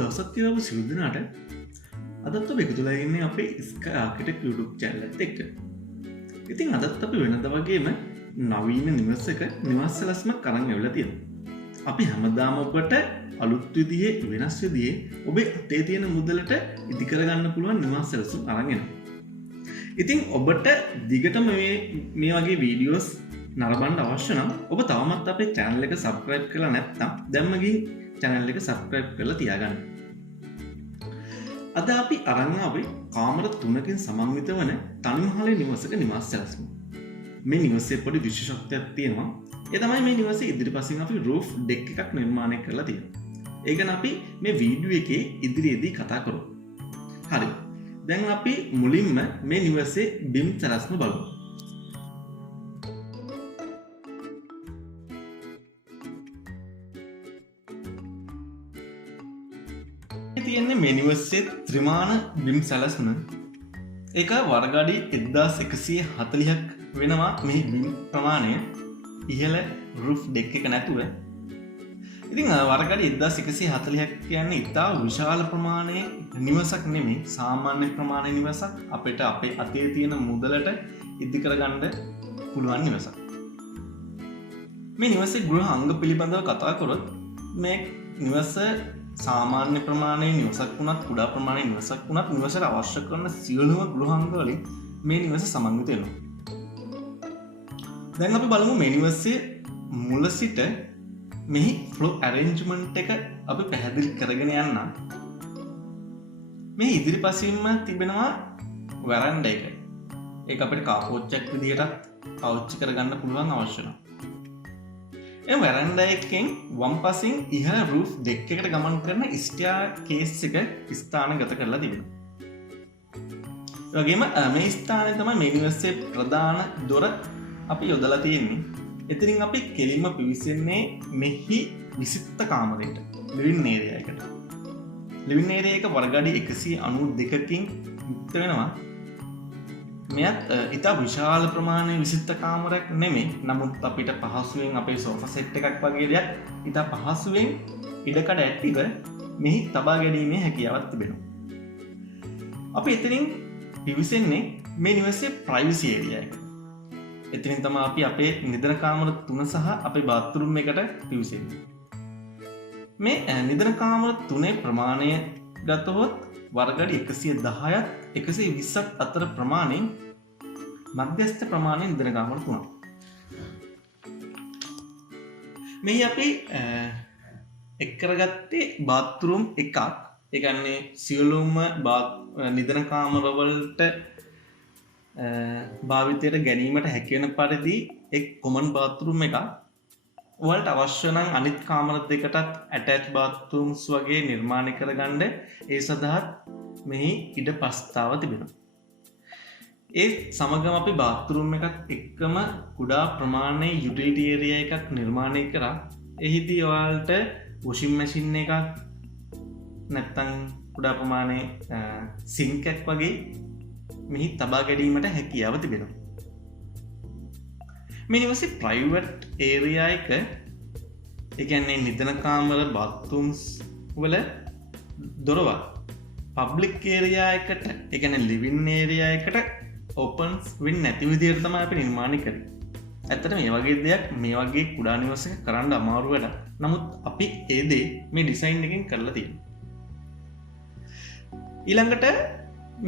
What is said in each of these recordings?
දවසක් කියලා සිදු දෙනාට අදත් ඔබ එකතු වෙලා ඉන්නේ අපේ ස්කයි ආකිටෙක්ට් YouTube channel එකත් එක්ක. ඉතින් අදත් අපි වෙනද වගේම නවීන නිවස එක නිවාස සැලැස්මක් අරන් ඇවිල්ලා තියෙනවා. අපි හැමදාම ඔබට අලුත් විදිහේ වෙනස් විදිහේ ඔබේ අතේ තියෙන මුදලට ඉදි කරගන්න පුළුවන් නිවාස සැලසුම් අරන් එනවා. ඉතින් ඔබට දිගටම මේ වගේ වීඩියෝස් නරඹන්න අවශ්‍ය නම් ඔබ තවමත් අපේ channel එක subscribe කරලා නැත්නම් දැන්ම ගිහින් channel එක subscribe කරලා තියාගන්න. අද අපි අරන් ආවේ කාමර 3කින් සමන්විත වන තනිමහලේ නිවසක නිවාස සැලසුම. මේ නිවසේ පොඩි විශේෂත්වයක් තියෙනවා. ඒ තමයි මේ නිවසේ ඉදිරිපසින් අපි roof deck එකක් නිර්මාණය කරලා තියෙනවා. ඒක ගැන අපි මේ වීඩියෝ එකේ ඉදිරියේදී කතා කරමු. හරි. දැන් අපි මුලින්ම මේ නිවසේ බිම් සැලැස්ම බලමු. තියෙන්නේ මේ නිවසේ ත්‍රිමාණ බිම් සැලැස්ම. ඒක වර්ග අඩි 1140ක් වෙනවා මේ බිම් ප්‍රමාණය. ඉහළ roof deck එක නැතුව. ඉතින් වර්ග අඩි 1140ක් කියන්නේ ඉතා විශාල ප්‍රමාණයේ නිවසක් නෙමෙයි, සාමාන්‍ය ප්‍රමාණයේ නිවසක්. අපිට අපේ අතේ තියෙන මුදලට ඉදි කරගන්න පුළුවන් නිවසක්. මේ නිවසේ ගෘහ අංග පිළිබඳව කතා කරොත් මේ නිවස සාමාන්‍ය ප්‍රමාණයේ නිවසක් වුණත් කුඩා ප්‍රමාණයේ නිවසක් වුණත් නිවසට අවශ්‍ය කරන සියලුම ගෘහාංග වලින් මේ නිවස සමන්විත වෙනවා. දැන් අපි බලමු මේ නිවසේ මුල සිට මෙහි ෆ්ලෝ ඇරේන්ජ්මන්ට් එක අපි පැහැදිලි කරගෙන යන්න. මේ ඉදිරිපසින්ම තිබෙනවා වරන්ඩා එක. ඒක අපිට කාපෝච්චයක් විදිහට පාවිච්චි කරගන්න පුළුවන් අවශ්‍ය නම්. ඒ වරන්ඩා එකෙන් වම් පසින් ඉහළ රූෆ් දෙක් එකට ගමන් කරන ස්ටෙයාර්කේස් එක ස්ථානගත කරලා තිබෙනවා. ඒ වගේම මේ ස්ථානය තමයි මේ නිවසේ ප්‍රධාන දොර අපි යොදලා තියෙන්නේ. එතනින් අපි කෙලින්ම පිවිසෙන්නේ මෙහි විසිත්ත කාමරයට, ලිවින් ඒරියා එකට. ලිවින් ඒරියා එක වර්ග අඩි 192කින් යුක්ත වෙනවා. මෙයත් ඉතා විශාල ප්‍රමාණයේ විසිත්ත කාමරයක් නෙමෙයි. නමුත් අපිට පහසුවෙන් අපේ සෝෆා සෙට් එකක් වගේ දෙයක් ඉතා පහසුවෙන් ඉඩකඩ ඇතිව මෙහි තබා ගැනීමේ හැකියාවක් තිබෙනවා. අපි එතනින් පිවිසෙන්නේ මේ නිවසේ ප්‍රයිවසි ඒරියා එකට. එතනින් තමයි අපි අපේ නිදන කාමර 3 සහ අපේ බාත්රූම් එකට පිවිසෙන්නේ. මේ නිදන කාමර 3 ප්‍රමාණය ගතහොත් වර්ග අඩි 110ත් 120ත් අතර ප්‍රමාණයෙන් මධ්‍යස්ථ ප්‍රමාණයෙන් නිදන කාමර 3ක්. මේ අපි එක් කරගත්තේ බාත්රූම් එකක්. ඒ කියන්නේ සියලුම නිදන කාමර වලට භාවිතයට ගැනීමට හැකිවන පරිදි එක් කොමන් බාත්රූම් එකක්. වලට අවශ්‍ය නම් අනිත් කාමර දෙකටත් ඇටච් බාත්රූම්ස් වගේ නිර්මාණය කරගන්න ඒ සඳහා මෙහි ඉඩ ප්‍රස්තාව තිබෙනවා. ඒ සමගම අපි බාත්රූම් එකත් එක්කම කුඩා ප්‍රමාණයේ යුටිලිටි ඒරියා එකක් නිර්මාණය කරා. එහිදී ඔයාලට වොෂින් මැෂින් එකක් නැත්තම් කුඩා ප්‍රමාණයේ සින්ක් එකක් වගේ මෙහි තබා ගැනීමට හැකියාව තිබෙනවා. මේ නිවසේ ප්‍රයිවට් ඒරියා එක, ඒ කියන්නේ නිදන කාමර බාත්රූම්ස් වල දොරවල් පබ්ලික් ඒරියා එකට, ඒ කියන්නේ ලිවින් ඒරියා එකට ඕපන්ස් වෙන්නේ නැති විදිහට තමයි අපි නිර්මාණය කරන්නේ. ඇත්තට මේ වගේ දෙයක් මේ වගේ කුඩා නිවසක කරන්න අමාරු වැඩක්. නමුත් අපි ඒ දේ මේ ඩිසයින් එකෙන් කරලා තියෙනවා. ඊළඟට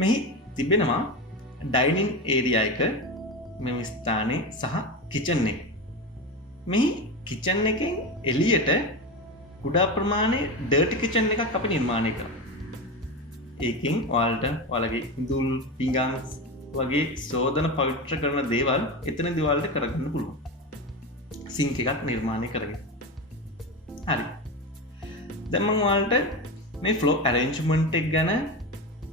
මෙහි තිබෙනවා ඩයිනින් ඒරියා එක මෙම ස්ථානයේ සහ කිචන් එක. මෙහි කිචන් එකෙන් එළියට කුඩා ප්‍රමාණයේ ඩර්ටි කිචන් එකක් අපි නිර්මාණය කරා. ඒකෙන් ඔයාලට ඔයාලගේ ඉඳුල් පිඟාන වගේ සෝදන පවිත්‍ර කරන දේවල් එතනදී ඔයාලට කරගන්න පුළුවන්. සින්ක් එකක් නිර්මාණය කරගෙන. හරි. දැන් මම ඔයාලට මේ ෆ්ලෝ ඇරේන්ජ්මන්ට් එක ගැන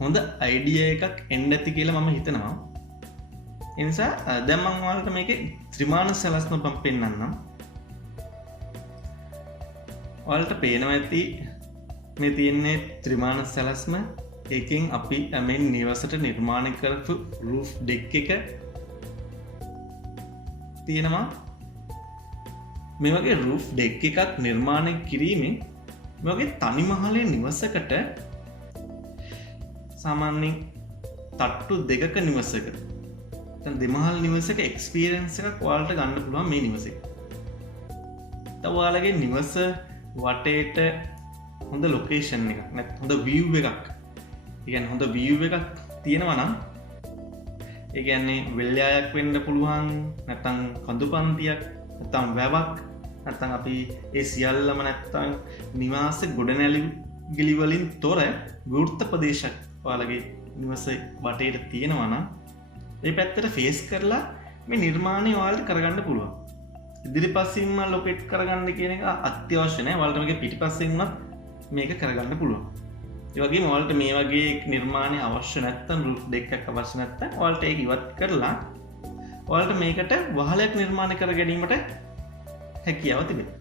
හොඳ අයිඩියා එකක් එන්න ඇති කියලා මම හිතනවා. ඒ නිසා දැන් මම ඔයාලට මේකේ ත්‍රිමාණ සැලැස්ම පෙන්නන්නම්. ඔයාලට පේනවා ඇති මේ තියෙන්නේ ත්‍රිමාණ සැලැස්ම. ඒකෙන් අපි මේ නිවසට නිර්මාණය කරපු රූෆ් ඩෙක් එක තියෙනවා. මේ වගේ රූෆ් ඩෙක් එකක් නිර්මාණය කිරීමෙන් මේ වගේ තනි මහලේ නිවසකට සාමාන්‍යයෙන් තට්ටු දෙකක නිවසක දැන් දෙමහල් නිවසක එක්ස්පීරියන්ස් එකක් ඔයාලට ගන්න පුළුවන් මේ නිවසේ. ඔයාලගේ නිවස වටේට හොඳ ලොකේෂන් එකක් නැත්නම් හොඳ view එකක්. ඒ කියන්නේ හොඳ view එකක් තියෙනවා නම් ඒ කියන්නේ වෙල්යායක් වෙන්න පුළුවන් නැත්නම් කඳුපන්තියක් නැත්නම් වැවක් නැත්නම් අපි ඒ සියල්ලම නැත්නම් නිවාස ගොඩනැගිලි වලින් තොර විවෘත ප්‍රදේශයක් ඔයාලගේ නිවස වටේට තියෙනවා නම් ඒ පැත්තට ෆේස් කරලා මේ නිර්මාණය ඔයාලට කරගන්න පුළුවන්. ඉදිරිපසින්ම ලොකේට් කරගන්න කියන එක අත්‍යවශ්‍ය නැහැ. ඔයාලට මේක පිටිපස්සෙන් උනත් මේක කරගන්න පුළුවන්. ඒ වගේම ඔයාලට මේ වගේ නිර්මාණය අවශ්‍ය නැත්නම් රූෆ් ඩෙක් එකක් අවශ්‍ය නැත්නම් ඔයාලට ඒක ඉවත් කරලා ඔයාලට මේකට වහලයක් නිර්මාණය කර ගැනීමට හැකියාව තිබෙනවා.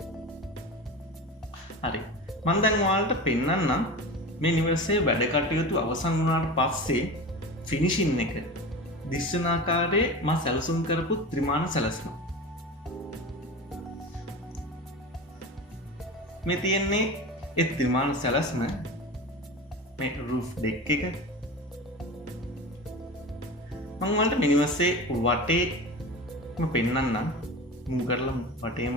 හරි. මම දැන් ඔයාලට පෙන්නන්නම් මේ නිවසේ වැඩ කටයුතු අවසන් වුණාට පස්සේ ෆිනිෂින් එක දිස්වන ආකාරයේ මම සැලසුම් කරපු ත්‍රිමාණ සැලැස්ම. මේ තියෙන්නේ ඒ ත්‍රිමාණ සැලැස්ම මේ රූෆ් ඩෙක් එක. මම ඔයාලට මේ නිවසේ වටේම පෙන්නන්නම්. මූ කරලා වටේම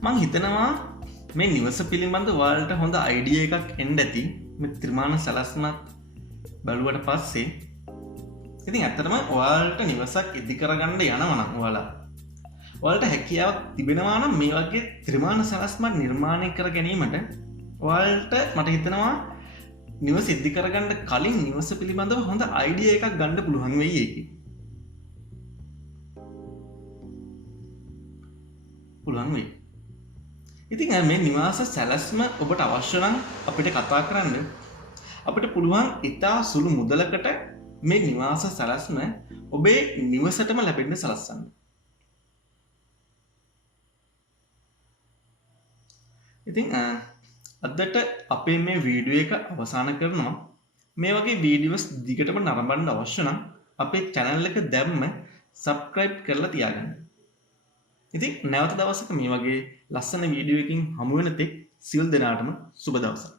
මං හිතනවා මේ නිවස පිළිබඳ ඔයාලට හොඳ අයිඩියා එකක් එන්න ඇති මේ ත්‍රිමාණ සැලැස්මත් බලුවට පස්සේ. ඉතින් ඇත්තටම ඔයාලට නිවසක් ඉදි කරගන්න යනවා නම් ඔයාලට හැකියාවක් තිබෙනවා නම් මේ වගේ ත්‍රිමාණ සැලැස්මක් නිර්මාණය කර ගැනීමට ඔයාලට මට හිතෙනවා නිවස ඉදි කරගන්න කලින් නිවස පිළිබඳව හොඳ අයිඩියා එකක් ගන්න පුළුවන් වෙයි ඒකේ. පුළුවන් වෙයි. ඉතින් මේ නිවාස සැලැස්ම ඔබට අවශ්‍ය නම් අපිට කතා කරන්න. අපිට පුළුවන් ඉතා සුළු මුදලකට මේ නිවාස සැලැස්ම ඔබේ නිවසටම ලැබෙන්න සලස්වන්න. ඉතින් අදට අපේ මේ වීඩියෝ එක අවසන් කරනවා. මේ වගේ වීඩියෝස් දිගටම නරඹන්න අවශ්‍ය නම් අපේ channel එක දැම්ම subscribe කරලා තියාගන්න. ඉතින් නැවත දවසක මේ වගේ ලස්සන වීඩියෝ එකකින් හමු වෙන තෙක් සියලු දෙනාටම සුබ දවසක්.